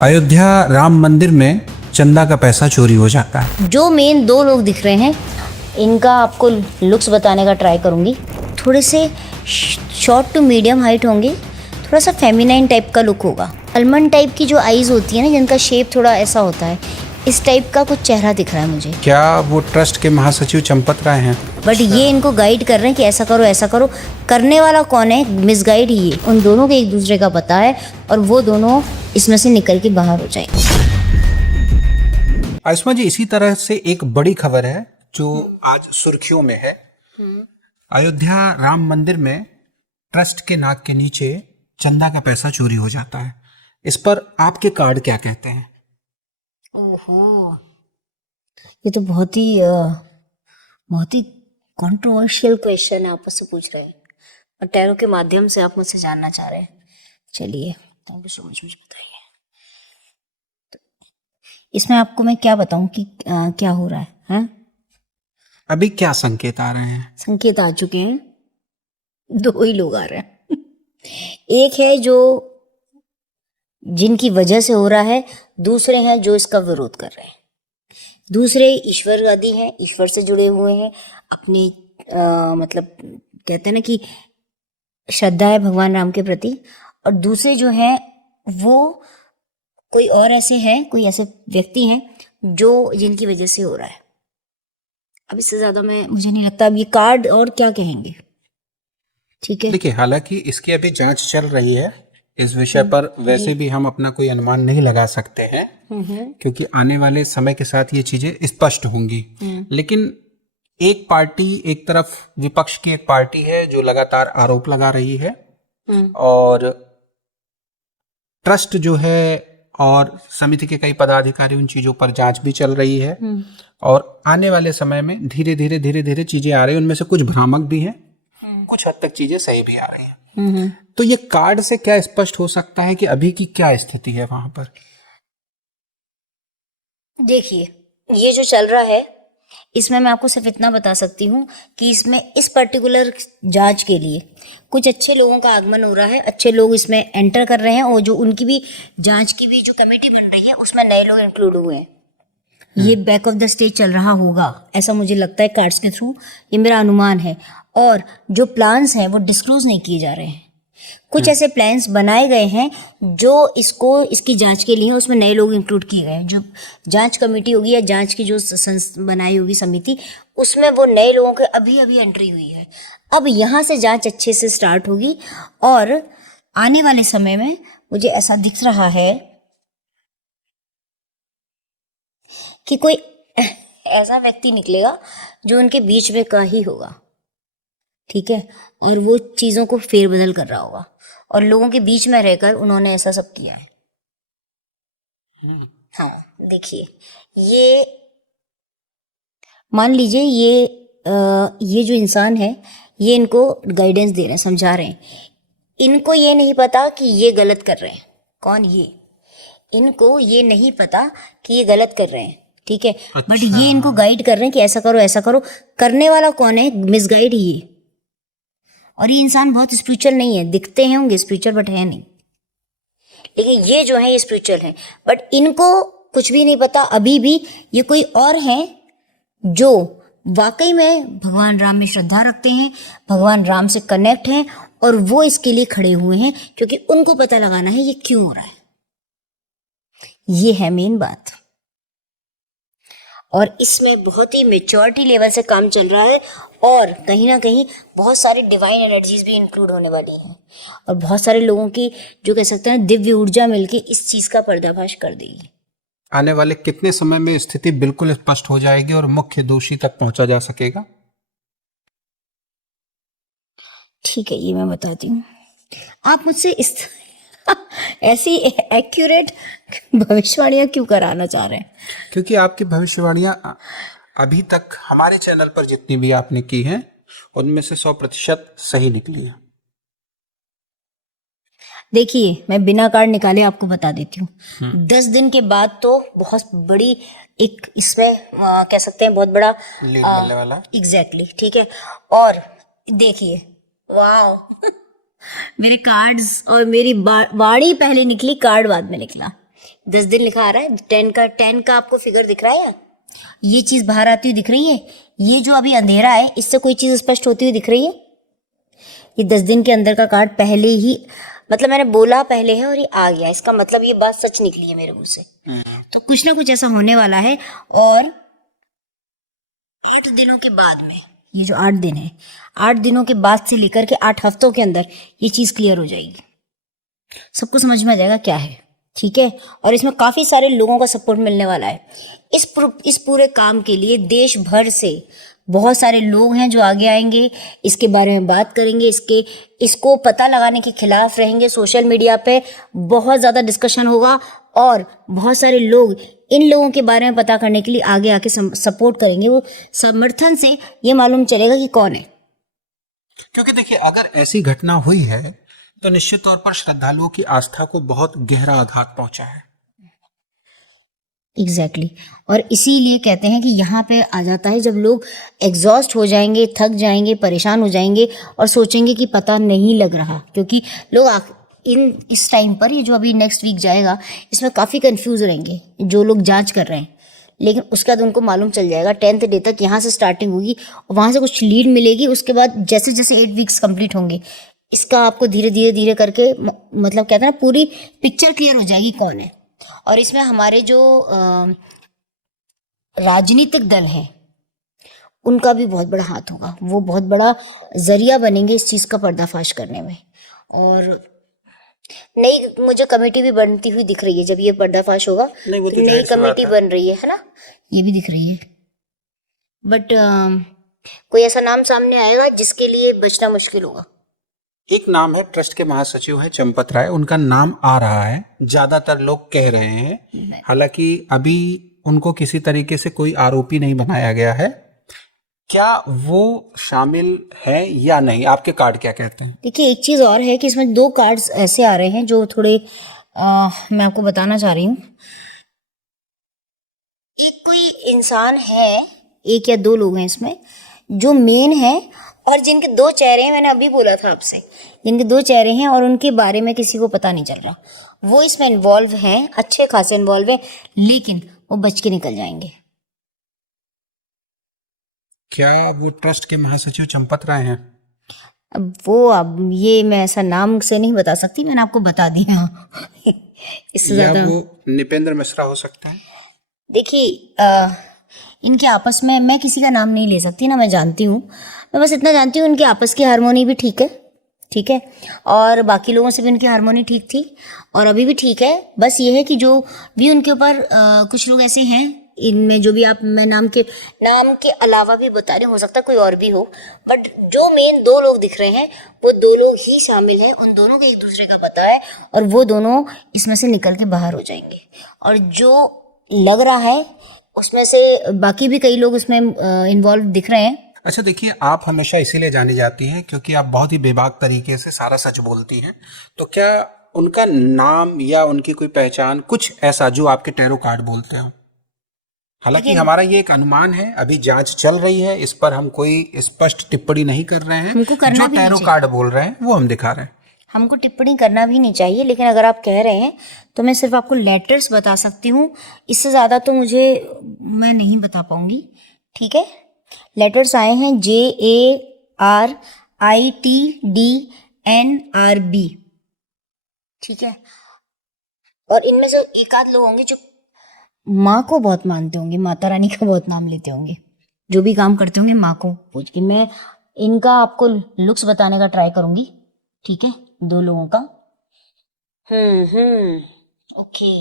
अयोध्या राम मंदिर में चंदा का पैसा चोरी हो जाता है। जो मेन दो लोग दिख रहे हैं इनका आपको लुक्स बताने का ट्राई करूंगी। थोड़े से शॉर्ट टू मीडियम हाइट होंगे, थोड़ा सा फेमिनाइन टाइप का लुक होगा। आलमंड टाइप की जो आईज होती है ना, जिनका शेप थोड़ा ऐसा होता है, इस टाइप का कुछ चेहरा दिख रहा है मुझे। क्या वो ट्रस्ट के महासचिव चंपत राय हैं? बट ये इनको गाइड कर रहे हैं कि ऐसा करो ऐसा करो। करने वाला कौन है? मिसगाइड ही है। उन दोनों को एक दूसरे का पता है और वो दोनों इसमें से निकल के बाहर हो जाएंगे। आयुष्मा जी, इसी तरह से एक बड़ी खबर है जो आज सुर्खियों में है। अयोध्या राम मंदिर में ट्रस्ट के नाक के नीचे चंदा का पैसा चोरी हो जाता है। इस पर आपके कार्ड क्या कहते हैं? ओहो, ये तो बहुत ही कंट्रोवर्शियल क्वेश्चन है, आप मुझसे पूछ रहे हैं और टैरो के माध्यम से आप मुझसे जानना चाह रहे हैं। चलिए, थैंक यू सो मच, मुझे बताइए तो इसमें आपको मैं क्या बताऊं कि क्या हो रहा है? हाँ, अभी क्या संकेत आ रहे हैं? संकेत आ चुके हैं। दो ही लोग आ रहे हैं। एक है जो जिनकी वजह से हो रहा है, दूसरे हैं जो इसका विरोध कर रहे हैं। दूसरे ईश्वरवादी हैं, ईश्वर से जुड़े हुए हैं, अपनी मतलब कहते हैं ना कि श्रद्धा है भगवान राम के प्रति। और दूसरे जो हैं वो कोई और ऐसे हैं, कोई ऐसे व्यक्ति हैं जो जिनकी वजह से हो रहा है। अब इससे ज्यादा मुझे नहीं लगता अब ये कार्ड और क्या कहेंगे। ठीक है, देखिए, हालांकि इसकी अभी जांच चल रही है इस विषय पर। वैसे भी हम अपना कोई अनुमान नहीं लगा सकते हैं क्योंकि आने वाले समय के साथ ये चीजें स्पष्ट होंगी। लेकिन एक पार्टी, एक तरफ विपक्ष की एक पार्टी है जो लगातार आरोप लगा रही है और ट्रस्ट जो है और समिति के कई पदाधिकारी, उन चीजों पर जांच भी चल रही है। और आने वाले समय में धीरे धीरे चीजें आ रही है। उनमें से कुछ भ्रामक भी हैं, कुछ हद तक चीजें सही भी आ रही हैं। तो ये कार्ड से क्या स्पष्ट हो सकता है कि अभी की क्या स्थिति है वहां पर? देखिए, ये जो चल रहा है इसमें मैं आपको सिर्फ इतना बता सकती हूँ कि इसमें इस पर्टिकुलर जांच के लिए कुछ अच्छे लोगों का आगमन हो रहा है। अच्छे लोग इसमें एंटर कर रहे हैं और जो उनकी भी जांच की भी जो कमेटी बन रही है उसमें नए लोग इंक्लूड हुए हैं। ये बैक ऑफ द स्टेज चल रहा होगा, ऐसा मुझे लगता है कार्ड्स के थ्रू, ये मेरा अनुमान है। और जो प्लान्स हैं वो डिस्क्लोज नहीं किए जा रहे हैं। कुछ ऐसे प्लान्स बनाए गए हैं जो इसकी जांच के लिए, उसमें नए लोग इंक्लूड किए गए हैं। जो जांच कमेटी होगी या जांच की जो बनाई होगी समिति, उसमें वो नए लोगों के अभी अभी एंट्री हुई है। अब यहाँ से जांच अच्छे से स्टार्ट होगी और आने वाले समय में मुझे ऐसा दिख रहा है कि कोई ऐसा व्यक्ति निकलेगा जो उनके बीच में का ही होगा। ठीक है, और वो चीज़ों को फेरबदल कर रहा होगा और लोगों के बीच में रहकर उन्होंने ऐसा सब किया है। हाँ, देखिए, ये मान लीजिए ये जो इंसान है ये इनको गाइडेंस दे रहे हैं, समझा रहे हैं। इनको ये नहीं पता कि ये गलत कर रहे हैं। कौन? ये इनको ये नहीं पता कि ये गलत कर रहे हैं। ठीक है, बट ये इनको गाइड कर रहे हैं कि ऐसा करो ऐसा करो। करने वाला कौन है? मिसगाइड ही है। और ये इंसान बहुत स्पिरिचुअल नहीं है, दिखते हैं होंगे स्पिरिचुअल बट है नहीं। लेकिन ये जो है ये स्पिरिचुअल है, बट इनको कुछ भी नहीं पता अभी भी। ये कोई और हैं जो वाकई में भगवान राम में श्रद्धा रखते हैं, भगवान राम से कनेक्ट हैं और वो इसके लिए खड़े हुए हैं क्योंकि उनको पता लगाना है ये क्यों हो रहा है। ये है मेन बात। और इसमें बहुत ही मेच्योरिटी लेवल से काम चल रहा है और कहीं ना कहीं बहुत सारी डिवाइन एनर्जीज भी इंक्लूड होने वाली हैं और बहुत सारे लोगों की जो कह सकते हैं दिव्य ऊर्जा मिलके इस चीज का पर्दाफाश कर देगी। आने वाले कितने समय में स्थिति बिल्कुल स्पष्ट हो जाएगी और मुख्य दोषी तक पहुंचा जा सकेगा? ठीक है, ये मैं बताती हूँ। आप मुझसे इस ऐसी एक्यूरेट भविष्यवाणियां क्यों कराना चाह रहे हैं? क्योंकि आपकी भविष्यवाणियां अभी तक हमारे चैनल पर जितनी भी आपने की हैं उनमें से 100% सही निकली है। देखिए, मैं बिना कार्ड निकाले आपको बता देती हूँ। 10 दिन के बाद तो बहुत बड़ी एक इसमें कह सकते हैं बहुत बड़ा लीड मिलने वाला। एग्जैक्टली, ठीक है। और देखिए, वाह मेरे कार्ड्स और मेरी वाणी पहले निकली, कार्ड बाद में निकला। 10 दिन लिखा आ रहा है, 10 का आपको फिगर दिख रहा है? ये चीज बाहर आती हुई दिख रही है? ये जो अभी अंधेरा है, इससे कोई चीज स्पष्ट होती हुई दिख रही है? ये 10 दिन के अंदर का कार्ड पहले ही, मतलब मैंने बोला पहले है और ये आ गया, इसका मतलब ये बात सच निकली है मेरे मुंह से। तो कुछ ना कुछ ऐसा होने वाला है। और 8 दिनों के बाद में, ये जो 8 दिन है, 8 दिनों के बाद से लेकर के 8 हफ्तों के अंदर ये चीज क्लियर हो जाएगी, सबको समझ में आ जाएगा क्या है। ठीक है, और इसमें काफी सारे लोगों का सपोर्ट मिलने वाला है। इस पूरे काम के लिए देश भर से बहुत सारे लोग हैं जो आगे आएंगे, इसके बारे में बात करेंगे, इसको पता लगाने के खिलाफ रहेंगे। सोशल मीडिया पे बहुत ज़्यादा डिस्कशन होगा और बहुत सारे लोग इन लोगों के बारे में पता करने के लिए आगे आके सपोर्ट करेंगे। वो समर्थन से ये मालूम चलेगा कि कौन है। क्योंकि देखिए, अगर ऐसी घटना हुई है तो निश्चित तौर पर श्रद्धालुओं की आस्था को बहुत गहरा आघात पहुंचा है। एग्जैक्टली और इसीलिए कहते हैं कि यहाँ पे आ जाता है जब लोग एग्जॉस्ट हो जाएंगे, थक जाएंगे, परेशान हो जाएंगे और सोचेंगे कि पता नहीं लग रहा। क्योंकि लोग इस टाइम पर, ये जो अभी नेक्स्ट वीक जाएगा, इसमें काफ़ी कंफ्यूज रहेंगे जो लोग जांच कर रहे हैं। लेकिन उसके बाद उनको मालूम चल जाएगा। 10th डे तक यहाँ से स्टार्टिंग होगी और वहाँ से कुछ लीड मिलेगी। उसके बाद जैसे जैसे 8 वीक्स कंप्लीट होंगे, इसका आपको धीरे करके मतलब कहते हैं ना, पूरी पिक्चर क्लियर हो जाएगी कौन है। और इसमें हमारे जो राजनीतिक दल हैं उनका भी बहुत बड़ा हाथ होगा। वो बहुत बड़ा जरिया बनेंगे इस चीज़ का पर्दाफाश करने में। और नई मुझे कमेटी भी बनती हुई दिख रही है जब ये पर्दाफाश होगा। नई कमेटी बन रही है ना, ये भी दिख रही है। बट कोई ऐसा नाम सामने आएगा जिसके लिए बचना मुश्किल होगा। एक नाम है, ट्रस्ट के महासचिव है चंपत राय, उनका नाम आ रहा है, ज्यादातर लोग कह रहे हैं। हालांकि अभी उनको किसी तरीके से कोई आरोपी नहीं बनाया गया है। क्या वो शामिल है या नहीं? आपके कार्ड क्या कहते हैं? देखिए, एक चीज और है कि इसमें 2 कार्ड्स ऐसे आ रहे हैं जो थोड़े मैं आपको बताना चाह रही हूँ। एक कोई इंसान है, 1 या 2 लोग हैं इसमें जो मेन है और जिनके 2 चेहरे हैं। मैंने अभी बोला था आपसे, जिनके 2 चेहरे हैं और उनके बारे में किसी को पता नहीं चल रहा। वो इसमें इन्वॉल्व हैं, अच्छे खासे इन्वॉल्व हैं, लेकिन वो बच के निकल जाएंगे। क्या वो ट्रस्ट के महासचिव चंपत राय हैं? अब ये मैं ऐसा नाम से नहीं बता सकती, मैंने आपको बता दिया। इससे ज्यादा वो निपेंद्र मिश्रा हो सकता है। देखिए, इनके आपस में मैं किसी का नाम नहीं ले सकती ना, मैं जानती हूँ। मैं बस इतना जानती हूँ, इनकी आपस की हारमोनी भी ठीक है, और बाकी लोगों से भी उनकी हारमोनी ठीक थी और अभी भी ठीक है। बस ये है कि जो भी उनके ऊपर कुछ लोग ऐसे हैं, इनमें जो भी आप मैं नाम के अलावा भी बता रही हूँ, हो सकता है कोई और भी हो, बट जो मेन 2 लोग दिख रहे हैं वो 2 लोग ही शामिल हैं। उन दोनों को एक दूसरे का पता है और वो दोनों इसमें से निकल के बाहर हो जाएंगे। और जो लग रहा है उसमें से बाकी भी कई लोग उसमें इन्वॉल्व दिख रहे हैं। अच्छा, देखिए, आप हमेशा इसीलिए जानी जाती हैं क्योंकि आप बहुत ही बेबाक तरीके से सारा सच बोलती हैं। तो क्या उनका नाम या उनकी कोई पहचान, कुछ ऐसा जो आपके टैरो कार्ड बोलते हो? हालांकि हमारा ये एक अनुमान है, अभी जांच चल रही है, इस पर हम कोई स्पष्ट टिप्पणी नहीं कर रहे हैं। जो टैरो कार्ड बोल रहे हैं वो हम दिखा रहे हैं। हमको टिप्पणी करना भी नहीं चाहिए, लेकिन अगर आप कह रहे हैं तो मैं सिर्फ आपको लेटर्स बता सकती हूँ। इससे ज़्यादा तो मैं नहीं बता पाऊंगी। ठीक है, लेटर्स आए हैं JARITDNRB। ठीक है, और इनमें से एक आध लोग होंगे जो माँ को बहुत मानते होंगे, माता रानी का बहुत नाम लेते होंगे, जो भी काम करते होंगे माँ को पूछ के। मैं इनका आपको लुक्स बताने का ट्राई करूंगी। ठीक है, 2 लोगों का। ओके,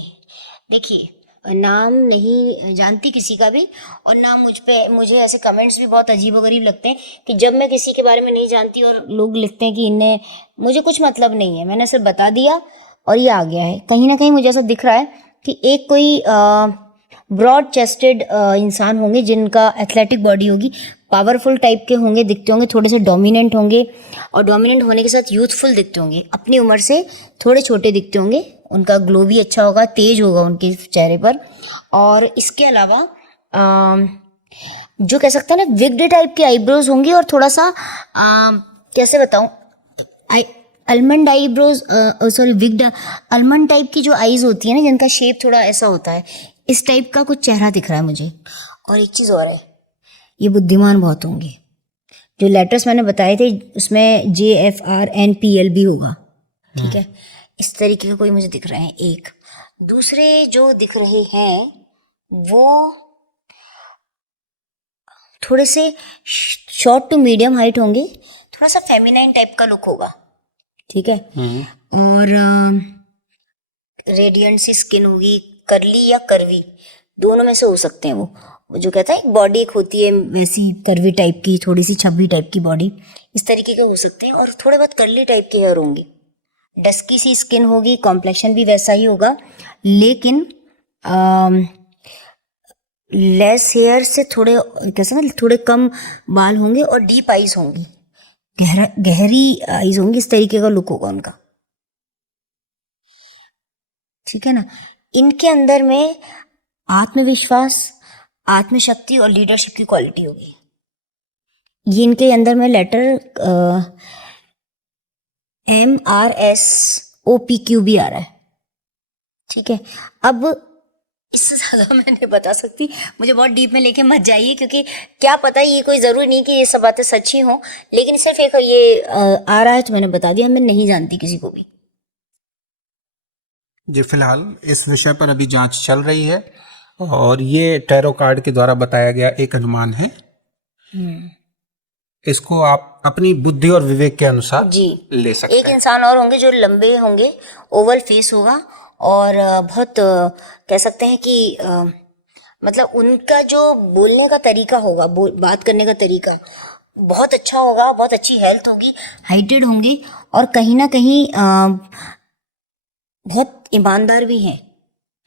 देखिए, नाम नहीं जानती किसी का भी, और ना मुझे ऐसे कमेंट्स भी बहुत अजीबोगरीब लगते हैं कि जब मैं किसी के बारे में नहीं जानती और लोग लिखते हैं कि इन्हें, मुझे कुछ मतलब नहीं है, मैंने सिर्फ बता दिया और ये आ गया है। कहीं ना कहीं मुझे ऐसा दिख रहा है कि एक कोई ब्रॉड चेस्टेड इंसान होंगे जिनका एथलेटिक बॉडी होगी, पावरफुल टाइप के होंगे, दिखते होंगे, थोड़े से डोमिनेंट होंगे और डोमिनेंट होने के साथ यूथफुल दिखते होंगे, अपनी उम्र से थोड़े छोटे दिखते होंगे, उनका ग्लो भी अच्छा होगा, तेज होगा उनके चेहरे पर। और इसके अलावा जो कह सकते हैं ना, विग्ड टाइप के आईब्रोज होंगी और थोड़ा सा कैसे बताऊं, almond eyebrows, sorry विग्ड almond type की जो आईज होती है ना, जिनका शेप थोड़ा ऐसा होता है, इस टाइप का कुछ चेहरा दिख रहा है मुझे। और एक चीज़ और है, ये बुद्धिमान बहुत होंगे। जो लेटर्स मैंने बताए थे उसमें JFRNPL भी होगा, ठीक है। इस तरीके का कोई मुझे दिख रहे हैं। एक दूसरे जो दिख रहे हैं वो थोड़े से शॉर्ट टू मीडियम हाइट होंगे, थोड़ा सा फेमिनाइन टाइप का लुक होगा, ठीक है। और रेडियंट सी स्किन होगी, करली या करवी दोनों में से हो सकते हैं। वो जो कहता है एक बॉडी एक होती है वैसी करवी टाइप की, थोड़ी सी छब्बी टाइप की बॉडी, इस तरीके के हो सकते हैं। और थोड़े बहुत करली टाइप के हेयर होंगे, डस्की सी स्किन होगी, कॉम्प्लेक्शन भी वैसा ही होगा, लेकिन लेस हेयर से थोड़े कैसे ना थोड़े कम बाल होंगे और डीप आईज होंगी, गहरी आईज होंगी, इस तरीके का लुक होगा उनका, ठीक है ना। इनके अंदर में आत्मविश्वास, आत्मशक्ति और लीडरशिप की क्वालिटी होगी। ये इनके अंदर में लेटर MRSOPQ भी आ रहा है, ठीक है। अब इससे ज़्यादा मैं नहीं बता सकती, मुझे बहुत डीप में लेके मत जाइए, क्योंकि क्या पता ये कोई ज़रूरी नहीं कि ये सब बातें सच्ची हों, लेकिन सिर्फ एक ये आ रहा है तो मैंने बता दिया, मैं नहीं जानती किसी को भी। जी, फिलहाल इस विषय पर अभी जांच चल रही है और ये टैरो कार्ड के द्वारा बताया गया एक अनुमान है। इसको आप अपनी बुद्धि और विवेक के अनुसार जी ले सकते एक इंसान और होंगे जो लंबे होंगे, ओवल फेस होगा और बहुत कह सकते हैं कि मतलब उनका जो बोलने का तरीका होगा, बात करने का तरीका बहुत अच्छा होगा, बहुत अच्छी हेल्थ होगी, हाइटेड होंगी और कहीं ना कहीं बहुत ईमानदार भी हैं,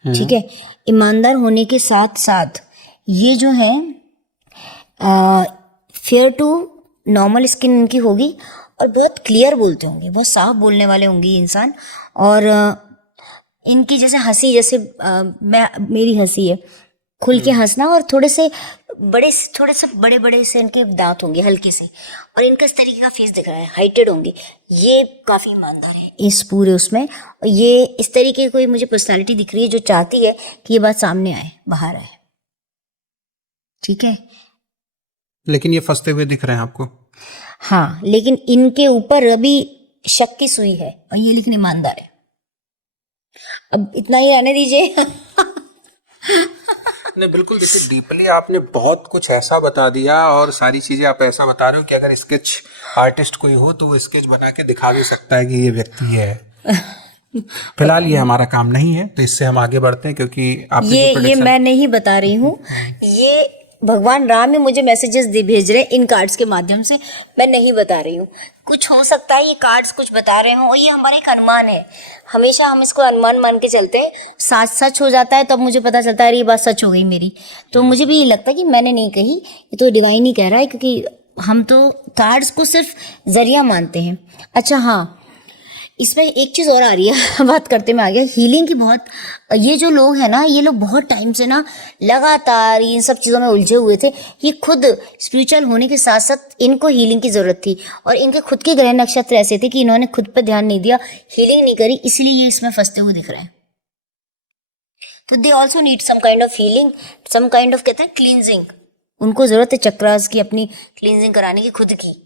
ठीक है। ईमानदार होने के साथ साथ ये जो है फेयर टू नॉर्मल स्किन इनकी होगी और बहुत क्लियर बोलते होंगे, बहुत साफ बोलने वाले होंगे ये इंसान। और इनकी जैसे हंसी, जैसे मेरी हंसी है, खुल के हंसना, और थोड़े से बड़े बड़े से इनके दांत होंगे हल्के से, और इनका इस तरीके का फेस दिख रहा है, हाइटेड होंगे, ये काफ़ी ईमानदार है इस पूरे उसमें। और ये इस तरीके की कोई मुझे पर्सनालिटी दिख रही है जो चाहती है कि ये बात सामने आए, बाहर आए, ठीक है। लेकिन ये फंसते हुए दिख रहे हैं आपको? हाँ, लेकिन इनके ऊपर अभी शक की सुई है और ये लेकिन ईमानदार है। अब इतना ही रहने दीजिए। नहीं, बिल्कुल। देखिए, डीपली आपने बहुत कुछ ऐसा बता दिया और सारी चीजें आप ऐसा बता रहे हो कि अगर स्केच आर्टिस्ट कोई हो तो वो स्केच बना के दिखा भी सकता है कि ये व्यक्ति है। फिलहाल ये हमारा काम नहीं है, तो इससे हम आगे बढ़ते हैं, क्योंकि आप ये मैं नहीं बता रही हूँ, ये भगवान राम ही मुझे मैसेजेस भेज रहे हैं इन कार्ड्स के माध्यम से, मैं नहीं बता रही हूँ। कुछ हो सकता है ये कार्ड्स कुछ बता रहे हों और ये हमारा एक अनुमान है, हमेशा हम इसको अनुमान मान के चलते हैं। सच हो जाता है तब मुझे पता चलता है अरे ये बात सच हो गई मेरी, तो मुझे भी ये लगता है कि मैंने नहीं कही, ये तो डिवाइन ही कह रहा है, क्योंकि हम तो कार्ड्स को सिर्फ जरिया मानते हैं। अच्छा हाँ, इसमें एक चीज़ और आ रही है, बात करते में आ गया हीलिंग की। बहुत ये जो लोग हैं ना, ये लोग बहुत टाइम से ना लगातार इन सब चीज़ों में उलझे हुए थे। ये खुद स्पिरिचुअल होने के साथ साथ इनको हीलिंग की ज़रूरत थी, और इनके खुद के ग्रह नक्षत्र ऐसे थे कि इन्होंने खुद पर ध्यान नहीं दिया, हीलिंग नहीं करी, इसलिए ये इसमें फंसते हुए दिख रहे हैं। तो they also need some kind of healing, some kind of कहते हैं क्लींजिंग। उनको ज़रूरत है चक्रास की, अपनी क्लींजिंग कराने की खुद की।